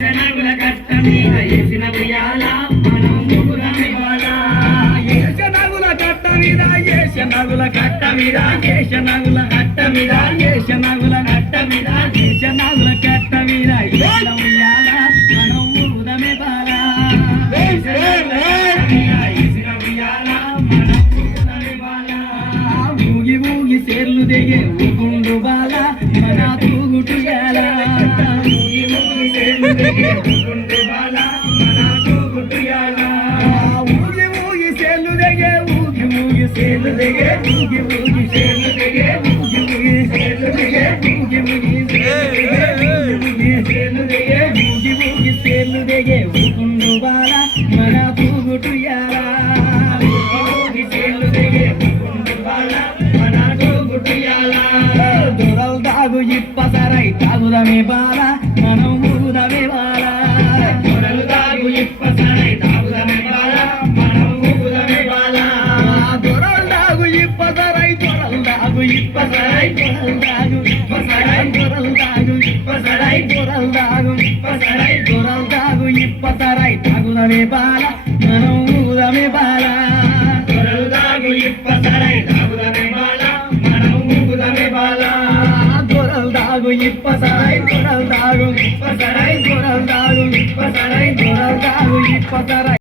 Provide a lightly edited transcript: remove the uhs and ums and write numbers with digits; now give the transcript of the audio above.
నగుల కట్ట మీద ఏసిన ఉయ్యాల మనం ముగ్గురమే బాల ఏసనగుల కట్ట మీద ఏసనగుల కట్ట మీద ఏసనగుల కట్ట మీద ఏసనగుల కట్ట మీద ఏసనగుల కట్ట మీద ఏసిన ఉయ్యాల మనం ముగ్గురమే బాల ఏసిన ఉయ్యాల మనం ముగ్గురమే బాల ఊగి ఊగి సేర్లు దిగే ఊగుండు బాల మన తూగుటుయాల దొరల్దాగు ఇప్పసరై తాగుదమే బాల మనం ఊగుదమే బాల దొరల్దాగు ఇప్పసరై తాగుదమే బాల మనం ఊగుదమే బాల దొరల్దాగు ఇప్పసరై దొరల్దాగు ఇప్పసరై దొరల్దాగు ఇప్పసరై దొరల్దాగు ఇప్పసరై దొరల్దాగు ఇప్పసరై దొరల్దాగు ఇప్పసరై తాగుదమే బాల మనం ఊగుదమే బాల దొరల్దాగు ఇప్పసరై తాగుదమే బాల మనం ఊగుదమే బాల దొరల్దాగు ఇప్పసరై దొరల్దాగు ఇప్పసరై దొరల్దాగు ఇప్పసరై దొరల్దాగు ఇప్పసరై